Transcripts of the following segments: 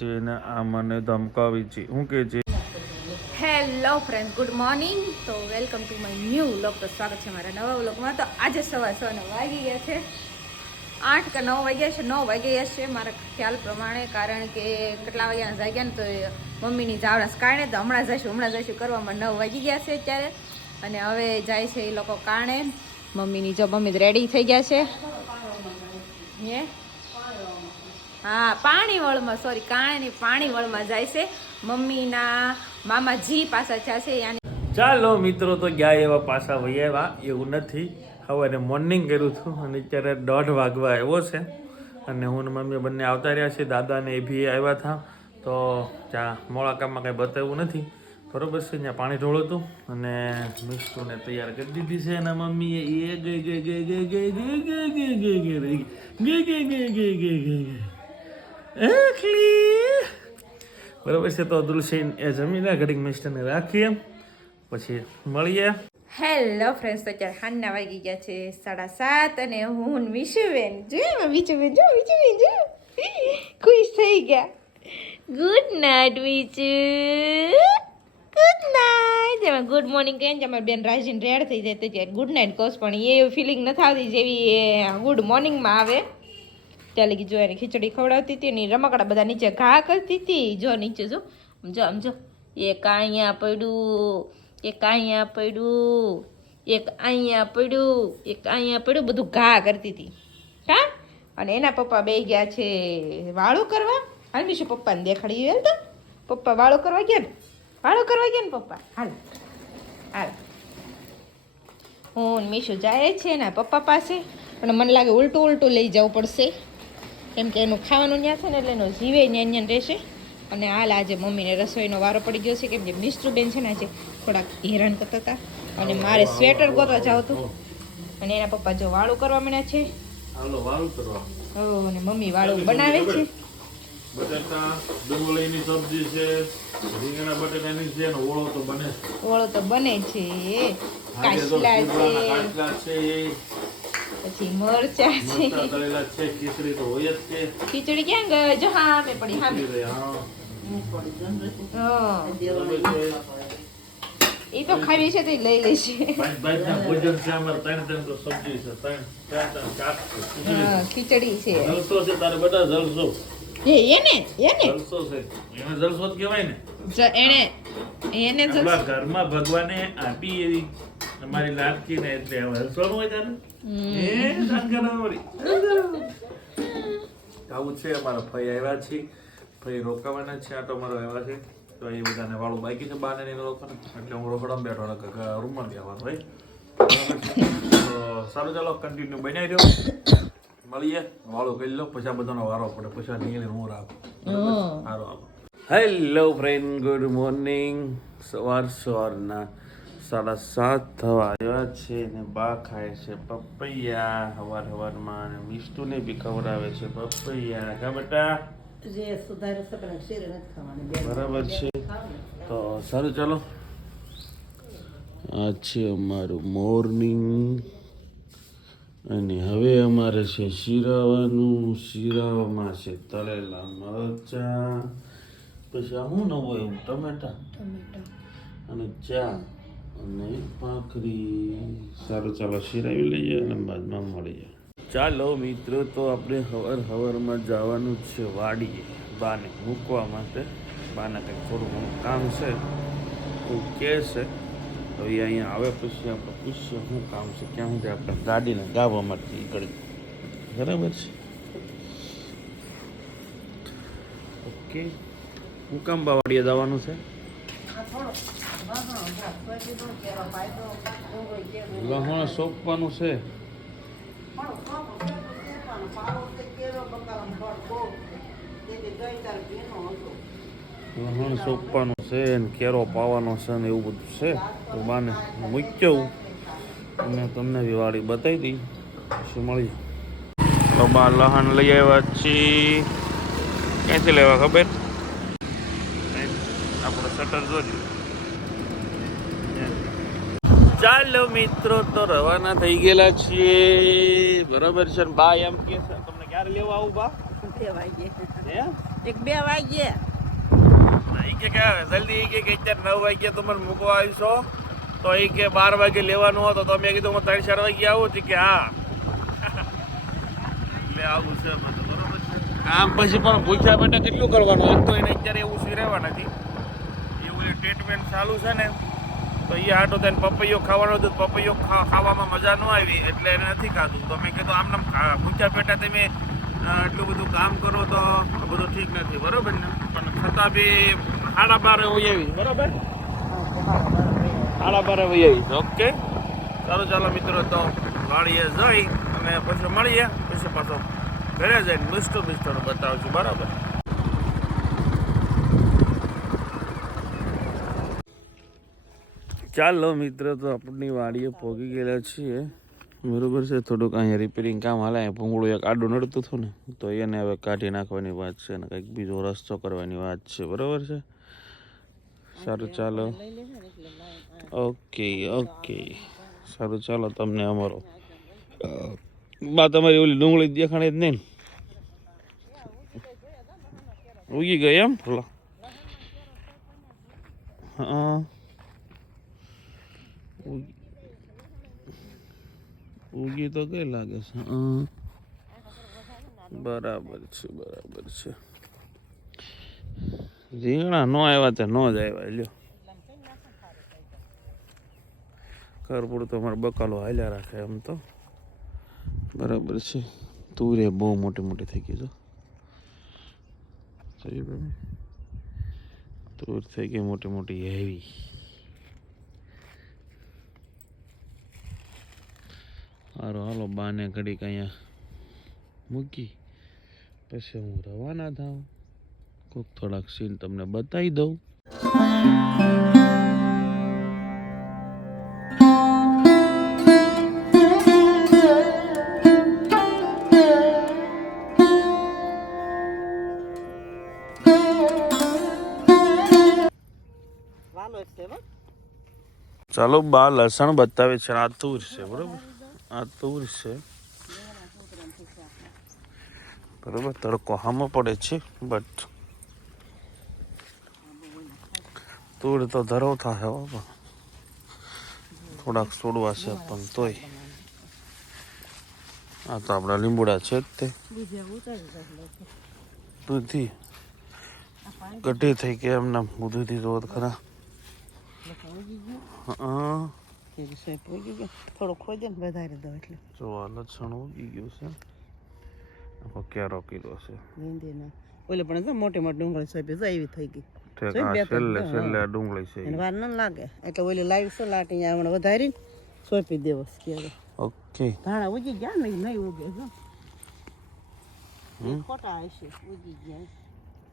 છે ને આ મને ધમકાવી છે. હું કે છે? હેલો ફ્રેન્ડ ગુડ મોર્નિંગ તો welcome to my new vlog તો સ્વાગત છે મારા નવા વ્લોગમાં તો આજે સવાર સવાર નવ વાગી ગયા છે. આઠ કે નવ વાગ્યા છે, નવ વાગી ગયા છે મારા ખ્યાલ પ્રમાણે. કારણ કે કેટલા વાગ્યાના જાગ્યા ને તો મમ્મીની જાવડા કારણે. તો હમણાં જઈશું હમણાં જઈશું. કરવામાં નવ વાગી ગયા છે અત્યારે. અને હવે જાય છે એ લોકો કારણે. મમ્મીની જો મમ્મી રેડી થઈ ગયા છે. હે? હા પાણી વળમાં સોરી કાણની પાણી વળમાં જાય છે મમ્મીના મામાજી જ્યાં છે યાની ચાલો મિત્રો તો ગયા એવા પાછા વહી આવ્યા એવું નથી હવે મોર્નિંગ કર્યું હતું અને અત્યારે દોઢ વાગવા આવ્યો છે અને હું ને મમ્મી બંને આવતા રહ્યા છે દાદા ને એ બી આવ્યા હતા તો ત્યાં મોડા કામમાં કંઈ બતાવ્યું નથી બરોબર છે ત્યાં પાણી ઢોળ્યું હતું અને મિસ્ટુને તૈયાર કરી દીધી છે અને મમ્મીએ એ ગઈ ગઈ ગઈ ગઈ ગઈ ગઈ ગઈ ગઈ ગઈ ગઈ ગઈ ગઈ ગઈ ગઈ ગઈ ગઈ એકલી બરોબર છે, તો દુલસીન એ જમીને ઘડીક મિસ્ટરને રાખીએ. પછી મળીએ. હેલો ફ્રેન્ડ્સ તો અત્યારે હાનના વાગી ગયા છે સાડા સાત અને હું વિશુબેન. જોયું વિશુબેન, જો વિશુબેન, જો. ખુશ થઈ ગયા. ગુડ નાઇટ વિચુ ગુડ નાઇટ જેમાં ગુડ મોર્નિંગ કહે ને અમારી બેન રાજીન રેડ થઈ જાય તો ગુડ નાઇટ કહું પણ એ ફિલિંગ નથી આવતી જેવી એ ગુડ મોર્નિંગમાં આવે. ત્યાં લગી જો એને ખીચડી ખવડાવતી હતી એની રમકડા બધા નીચે ઘા કરતી હતી. જો નીચે જો સમજો સમજો એક અહીંયા પડ્યું, એક અહીંયા પડ્યું, એક અહીંયા પડ્યું, એક અહીંયા પડ્યું, બધું ઘા કરતી હતી. હા? અને એના પપ્પા બે ગયા છે વાળું કરવા. હાલ મીશું પપ્પાને દેખાડી એમ તો. પપ્પા વાળો કરવા ગયા ને? વાળો કરવા ગયા ને પપ્પા? હાલ. હાલ. હું મીશુ જાય છે એના પપ્પા પાસે. પણ મને લાગે ઉલટું ઉલટું લઈ જવું પડશે. કેમ કે એનું ખાવાનું ત્યાં છે ને એટલે એનો જીવે ન્યાન રહેશે. અને હાલ આજે મમ્મીને રસોઈનો વારો પડી ગયો છે કેમ કે મિસ્ટુબેન છે ને આજે થોડાક હેરાન કરતા હતા. અને મારે સ્વેટર ગોતવા જાવ હતું. અને એના પપ્પા જો વાળું કરવા માંડ્યા છે. અને મમ્મી વાળું બનાવે છે. બટાકા ડુંગળીની સબ્જી છે રીંગણા બટાકાની છે ઓળો તો બને ઓળો તો બને છે. કાચલા છે. કાચલા છે પછી મરચા છે. તળેલા છે ખીચડી તો હોય જ છે. ખીચડી ક્યાં ગઈ? જો હા મેં પડી હા. એ તો ખાવી છે તે લઈ લેશે ભોજન છે અમારે ત્રણ ત્રણ તો સબ્જી છે ત્રણ ત્રણ ત્રણ શાક ખીચડી છે. જલસો છે તારે બધા જલસો. એ એને એને જલસો છે. એને જલસો જ કહેવાય ને. એને એને જ આપણા ઘરમાં ભગવાને આપી એવી અમારી લાડકી ને એટલે હવે હસવાનું હોય તારે. આવું છે અમારા ફઈ આવ્યા છે. ફઈ રોકાવાના છે આટો અમારો આવ્યા છે. તો એ બધાને વાળું બાકી છે બાને ને રોકવાનું. એટલે હું રોકડામાં બેઠો ને કાકા રૂમમાં બેસવાનું હોય તો સારું ચાલો કન્ટિન્યુ બનાવી રહ્યો મળીએ વાળું કરી લો પછી આ બધાનો વારો પડે. પછી નીકળી હું રાખું સારું હાલો હેલો ફ્રેન્ડ ગુડ મોર્નિંગ સવાર સવારના સાડા સાત થવા આવ્યા છે ને બા ખાય છે પપૈયા હવાર હવારમાં અને મિષ્ટુને બી ખવડાવે છે પપૈયા. કા બેટા? બરાબર છે. તો સારું ચાલો. આ છે અમારું મોર્નિંગ. અને હવે અમારે છે શિરાવાનું. શિરાવામાં છે તળેલા મરચા. પછી આ શું નવું એવું ટમેટા. અને ચા. અને ભાખરી સારું ચાલો શિરાવી લઈએ અને બાદમાં મળીએ. ચાલો મિત્રો, તો આપણે હવર હવરમાં જવાનું છે વાડીએ. બાને મૂકવા માટે. બાને કંઈક થોડું ઘણું કામ છે? એવું કહે છે? હવે અહીંયા આવે પછી આપણે પૂછીએ શું કામ છે? ક્યાં સુધી આપણે ગાડીને ગાવા માટે નીકળી બરાબર છે? ઓકે. હું કામ બાવાડીએ જવાનું છે? લહણ સોંપવાનું છે. લહણ સોંપવાનું છે ને કેરો પાવાનો છે ને એવું બધું છે. તો બાને મૂક્યું. અને તમને બી વાળી બતાવી દઈ. પછી મળી તો બા લહણ લઈ આવ્યા છીએ. ક્યાંથી લેવા ખબર? આપણે શટર જોજો ચાલો મિત્રો તો રવાના થઈ ગયેલા છીએ. બરાબર છે બા એમ કે છે તમને ક્યારે લેવા આવું બા? બે વાગે હે? એક બે વાગે ઈ કે કે જલ્દી કે કે અત્યારે નવ વાગ્યા તમે મૂકવા આવીશો. તો એ કે બાર વાગે લેવાનું હતો તો મેં કીધું હું ત્રણ ચાર વાગે આવું તી કે હા. એટલે આવું છે બરોબર છે? કામ પછી પણ ભૂખ્યા માટે કેટલું કરવાનું? એક તો એને અત્યારે એવું સી રહેવા નથી. એવું ટ્રીટમેન્ટ ચાલુ છે ને તો એ આટો તેને પપૈયો ખાવાનો હતો પપૈયો ખાવામાં મજા ન આવી, એટલે એને નથી ખાધું. તો મેં કીધું આમ ખા- ભૂખ્યા પેટા તમે એટલું બધું કામ કરો તો બધું ઠીક નથી, બરોબર ને? પણ છતાં બી સાડા બારે હોય આવી બરોબર? સાડા બારે હોય આવી ઓકે? ચાલો ચાલો મિત્રો, તો વાળીએ જઈ અને પછી મળીએ, પછી પાછો ઘરે જઈને મિસ્ટર મિસ્ટર બતાવશું બરાબર? ચાલો મિત્ર, તો આપણી વાડીએ પોગી ગયેલા છીએ. બરોબર છે, થોડુંક અહીંયા રિપેરિંગ કામ હાલે, અહીંયા ભૂંગળું એક આડું નડતું હતું ને, તો એને હવે કાઢી નાખવાની વાત છે અને કંઈક બીજો રસ્તો કરવાની વાત છે, બરોબર છે? સારું ચાલો. ઓકે ઓકે સારું ચાલો તમને અમારો. બા, તમારી ઓલી ડુંગળી દેખાણી જ નહીં? ઉગી ગઈ એમ? હા. ઉગી- તો કઈ લાગે છે. બરાબર છે બરાબર છે. રીંગણા નો આવ્યા તે નો જ આવ્યા, લ્યો. કરપૂર તો અમારે બકાલો હાલ્યા રાખે એમ તો. બરાબર છે. તુરે બહુ મોટી મોટી થઈ ગઈ જોયું તુર થઈ ગઈ મોટી મોટી, હેવી. હારો હાલો બાને ઘડીક અહીંયા મૂકી. પછી હું રવાના થાઉં. કોઈક થોડાક સીન તમને બતાવી દઉં. ચાલો બા લસણ બતાવે છે આ તુર છે બરોબર? આ તુર છે. બરોબર, તડકો હામો પડે છે બટ તુર તો ધરો થાય પણ થોડાક છોડવા છે, પણ તોય. આ તો આપણા લીંબુડા છે જ તે. દૂધી. ગઢી થઈ કે એમને દૂધી જોત ખરા. હા. એ વિષય ઉગી ગયો. થોડો ખોજે ને વધારે દો એટલે. જો લસણ ઉગી ગયું છે. આખો ક્યારો કીધો છે. ભીંડી ના. ઓલે પણ જો મોટી મોટી ડુંગળી સોંપી છે એવી થઈ ગઈ. છેલ્લે છેલ્લે ડુંગળી છે. એને વાર ન લાગે. એટલે ઓલી લાઈવ છે લાટી અહીંયા હમણાં સોંપી દેવો ક્યારે ઓકે. ધાણા ઉગી ગયા ને નહીં ઉગે હમ. ખોટા હશે ઉગી ગયા.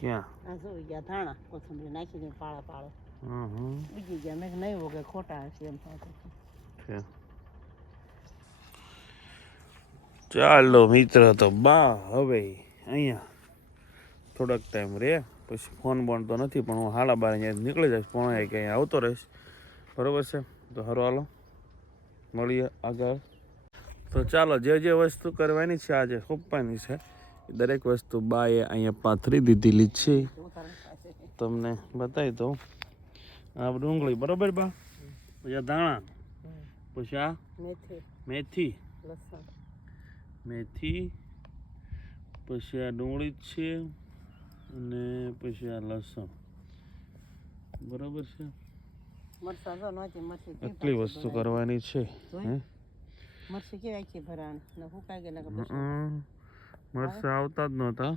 ક્યાં? આ જો ગયા ધાણા કોથમરી નાખીને પાળા પાળો. હમ. ગયા. મેં નહીં વગે ખોટા હશે એમ થતું ચાલો મિત્ર તો બા હવે અહીંયા થોડાક ટાઈમ રે. પછી ફોન બોન તો નથી પણ હું હાલા બાર અહીંયા નીકળી જઈશ. પણ એ કંઈ આવતો રહીશ. બરાબર છે? તો હારો હાલો. મળીએ આગળ. તો ચાલો જે જે વસ્તુ કરવાની છે આજે સોંપવાની છે દરેક વસ્તુ બાએ અહીંયા પાથરી દીધેલી છે. તમને બતાવી દઉં. આ ડુંગળી બરોબર બા? પછી આ ધાણા. પછી આ મેથી. મેથી. મેથી. પછી આ ડુંગળી છે અને પછી આ લસણ. બરોબર છે? મરસા મરસી આટલી વસ્તુ કરવાની છે મરસા હે? મરસી કેવી ભરાણ હુકાઈ ગયેલા. મરચાં આવતા જ નહોતા.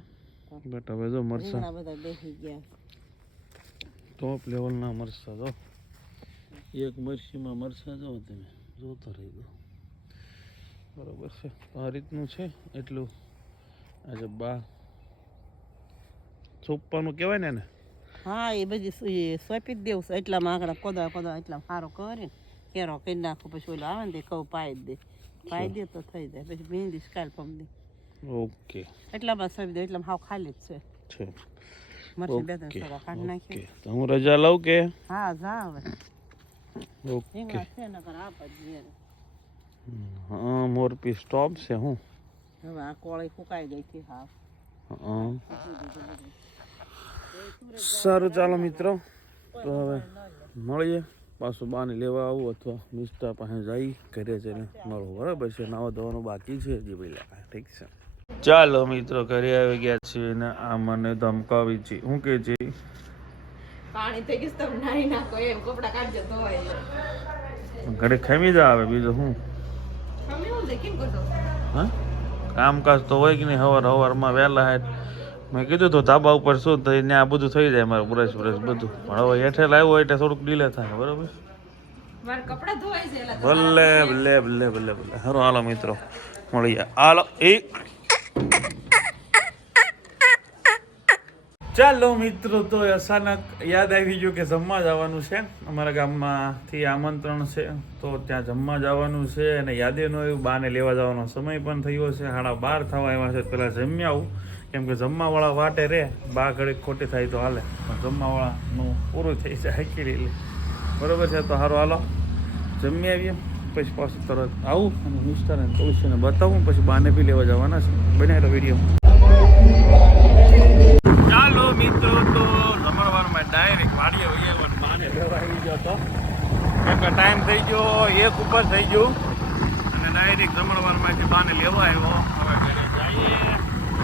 બટ હવે જો મરસા બધા બેસી ગયા. ટોપ લેવલના મરસા જો. એક મરસીમાં મરસા જો તમે. જોતો રહી દો બરાબર છે. આ રીતનું છે એટલું. આજે બા ચોપ્પાનું કહેવાય ને એને? હા એ બધી એ સોંપી જ દેવું છે. એટલામાં આગળ કોદા કોદા એટલામાં સારો કરીને કેરો કરી નાખો પછી ઓલો આવે ને તે કહું પાઈ જ દે. પાઈ દે તો થઈ જાય. પછી ભીંડી સ્કાલ પમ દે. ઓકે. એટલામાં સોંપી દે એટલામાં હાવ ખાલી જ છે. Okay okay. તો હું રજા લઉં કે? હા જા હવે. ઓકે. હા મોરપી સ્ટોપ છે હું. હવે આ કોળી ફૂકાઈ ગઈ હતી હા. સારું ચાલો મિત્રો. તો હવે મળીએ. પાછું બાને લેવા આવું અથવા મિસ્ટા પાસે જઈ ઘરે જઈને. મળવું બરાબર છે નાવા ધોવાનું બાકી છે હજી પહેલાં. ઠીક છે. ચાલો મિત્રો ઘરે આવી ગયા છીએ ને આ મને ધમકાવી છે. હું કે છે? પાણી થઈ ગયું તમે નાઈ નાખો એમ કપડા કાઢજો ધોવાય ઘરે ખમી જ આવે બીજું છે કેમ હા? કામકાજ તો હોય કે નહીં? હવાર હવારમાં વહેલા હે મેં કીધું તો ધાબા ઉપર શું થઈ ને આ બધું થઈ જાય મારું બ્રશ બ્રશ બધું. પણ હવે હેઠે લાવ્યું હોય એટલે થોડુંક ડીલે થાય બરાબર? છે ભલે ભલે ભલે ભલે ભલે. હારો હાલો મિત્રો મળીએ. હાલો એ ચાલો મિત્રો, તો અચાનક યાદ આવી ગયું કે જમવા જવાનું છે. અમારા ગામમાંથી આમંત્રણ છે, તો ત્યાં જમવા જવાનું છે અને યાદે ન આવ્યું બાને લેવા જવાનો સમય પણ થયો છે. સાડા બાર થવા આવ્યા છે, પહેલાં જમી આવું. કેમ કે જમવાવાળા વાટે રે, બા ઘડીક ખોટી થાય તો હાલે. પણ જમવાવાળાનું પૂરું થઈ જાય, હાકી લે બરોબર છે, તો સારું હાલો. જમી આવીએ. પછી પાછું તરત આવું અને અને તુલસીને બતાવું પછી બાને બી લેવા જવાના છે. બનાવેલો વીડિયો. ચાલો મિત્રો, તો જમણવારમાં ડાયરેક્ટ વાડીએ વહીએ પણ બાને લેવા ગયો તો. કેમ કે ટાઈમ થઈ ગયો, એક ઉપર થઈ ગયું. અને ડાયરેક્ટ જમણવારમાંથી બાને લેવા આવ્યો. હવે ઘરે જઈએ.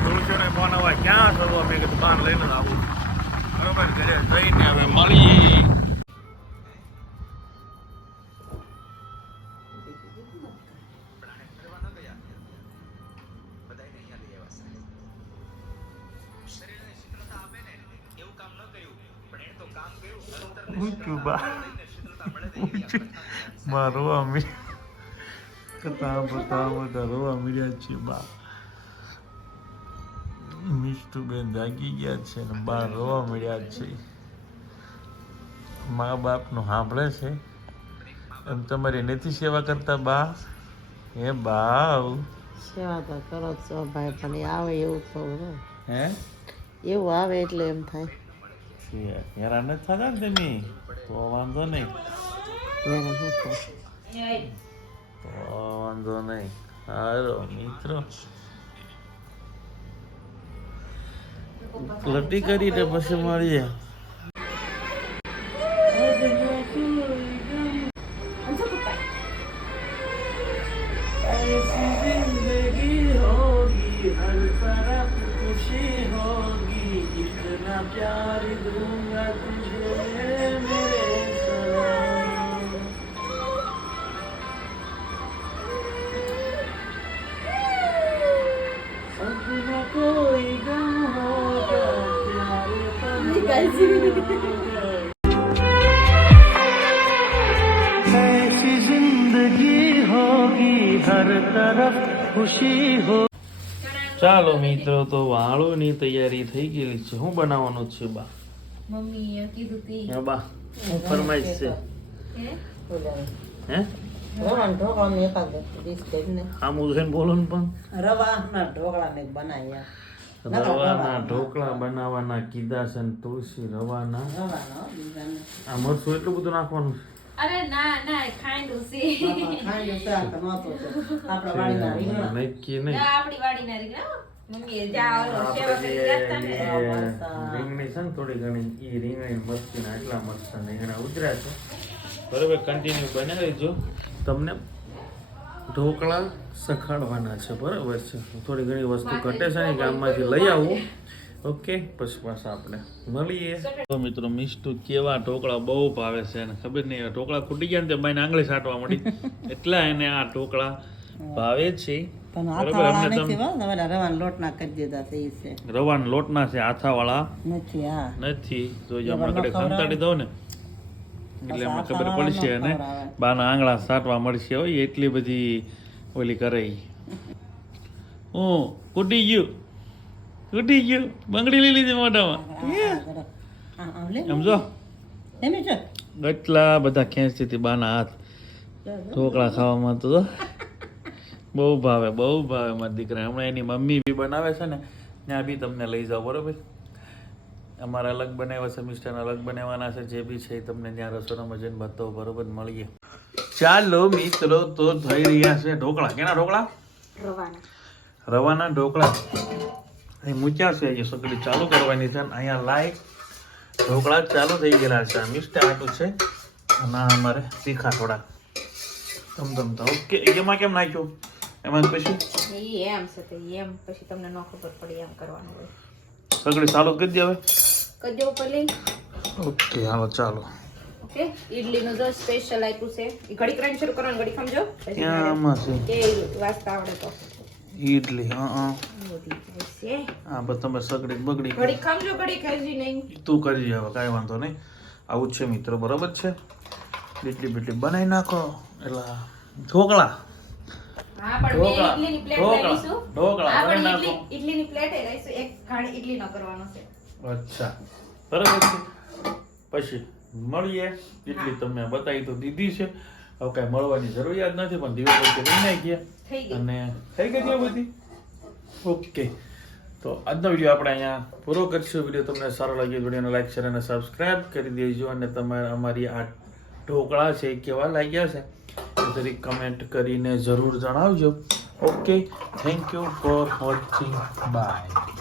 તુલસીને ફોન ક્યાં થવો મેં કીધું બાન લઈને આવું. બરોબર, ઘરે જઈને હવે મળીએ. ઊંચું બા બા. રોવા મીડ્યા કથા બતા બધા રોવા મીડ્યા છે બા. મિષ્ટુબેન જાગી ગયા છે અને બા રોવા મળ્યા છે. મા બાપનું સાંભળે છે. એમ તમારી નથી સેવા કરતા બા? હે બા સેવા તો કરો છો ભાઈ પણ આવે એવું થોડું હે? એવું આવે એટલે એમ થાય. હેરાન જ થતા ને તમે? તો વાંધો નહીં. તો વાંધો નહીં. હારો મિત્રો. લટી કરીને પછી મળીએ. ચાલો મિત્રો તો વાળોની તૈયારી થઈ ગયેલી છે. શું બનાવવાનું છે બા? મમ્મીએ કીધું તી. બા હું ફરમાઈશ છે. હે? હે? રવાના ઢોકળા મેં રવાના ઢોકળા બનાવવાના કીધા છે તુલસી રવાના. આ મરચું એટલું બધું નાખવાનું અરે ના ના ખાંડું છે બાપા છે, આ તો છે. આપણા વાડીના રીંગણા. નક્કી નહીં. આપણી વાડીના રીંગણા મમ્મીએ જા ઓલો આપણે સેવા કરી જે ને રીંગણી છે ને થોડી ઘણી એ રીંગણી મસ્તીના એટલા મસ્ત રીંગણા ઉતર્યા છે. બરોબર કન્ટિન્યુ બનાવી જો. તમને ઢોકળા સખાડવાના છે બરાબર છે. થોડી ઘણી વસ્તુ ઘટે છે ને ગામમાંથી લઈ આવું. ઓકે પછી પાછા આપણે મળીએ. તો મિત્રો મિસ્ટુ કેવા ઢોકળા બહુ ભાવે છે અને ખબર નહીં ઢોકળા ખૂટી ગયા ને તે બાઈને આંગળી સાટવા મળી એટલા એને આ ઢોકળા ભાવે છે. રવાન અમને લોટના છે આથા છે. રવાના લોટના છે આથાવાળા? નથી નથી. તો જે હમણાં કડે ખંતાડી દઉં ને. એટલે એમાં ખબર પડશે અને બાના આંગળા સાટવા મળશે હોય એટલી બધી ઓલી કરાઈ. હું કૂટી ગયું. કૂટી ગયું બંગડી લઈ લીધી મોઢામાં. સમજો ગટલા બધા ખેંચતી હતી બાના હાથ ઢોકળા ખાવામાં તો બહુ ભાવે બહુ ભાવે મારા દીકરા હમણાં એની મમ્મી બી બનાવે છે ને ત્યાં બી તમને લઈ જાઓ બરોબર અમારા અલગ બનાવ્યા છે મિસ્ટર અલગ બનાવવાના છે જે બી છે એ તમને ત્યાં રસોડામાં જઈને બતાવો બરોબર મળીએ ચાલો મિત્રો તો થઈ રહ્યા છે ઢોકળા કેના ઢોકળા રવાના રવાના ઢોકળા અહીં મૂક્યા છે અહીંયા સગડી ચાલુ કરવાની છે. અહીંયા લાઈટ ઢોકળા ચાલુ થઈ ગયેલા છે. આ મિષ્ટા આટું છે. અને અમારે તીખા થોડા. તમ તમ તો. ઓકે એમાં કેમ નાખ્યું? એમાં પછી? એમ છે તે એમ પછી તમને ન ખબર પડી એમ કરવાનું હોય. સગડી ચાલુ કરી દે હવે. કરી ઉપર લઈ ઓકે હાલો ચાલો. ઓકે ઈડલીનું જો સ્પેશિયલ આપ્યું છે. ઘડી રહીને શરૂ કરવાનું ઘડી સમજો. આમાં છે. કે વાસ્તા આવડે તો. ઈડલી હા હા. બસ તમે સગડી બગડી ઘડી ખામજો ઘડી હજી નહીં. તું કરજી હવે કાંઈ વાંધો નહીં. આવું છે મિત્રો બરાબર છે? બીટલી બીટલી બનાવી નાખો. એટલે ઢોકળા. અચ્છા. બરાબર છે? પછી મળીએ. એટલી તમને બતાવી તો દીધી છે. હવે કાંઈ મળવાની જરૂરિયાત નથી પણ દિવસ વચ્ચે બનાવી ગયા અને થઈ ગઈ છે બધી? ઓકે. તો આજનો વીડિયો આપણે અહીંયા પૂરો કરીશું. વીડિયો તમને સારો લાગ્યો વિડીયોને લાઈક શેર અને સબસ્ક્રાઈબ કરી દેજો. અને તમારે અમારી આ ઢોકળા છે એ કેવા લાગ્યા છે એ જરી કમેન્ટ કરીને જરૂર જણાવજો. Okay. Thank you for watching bye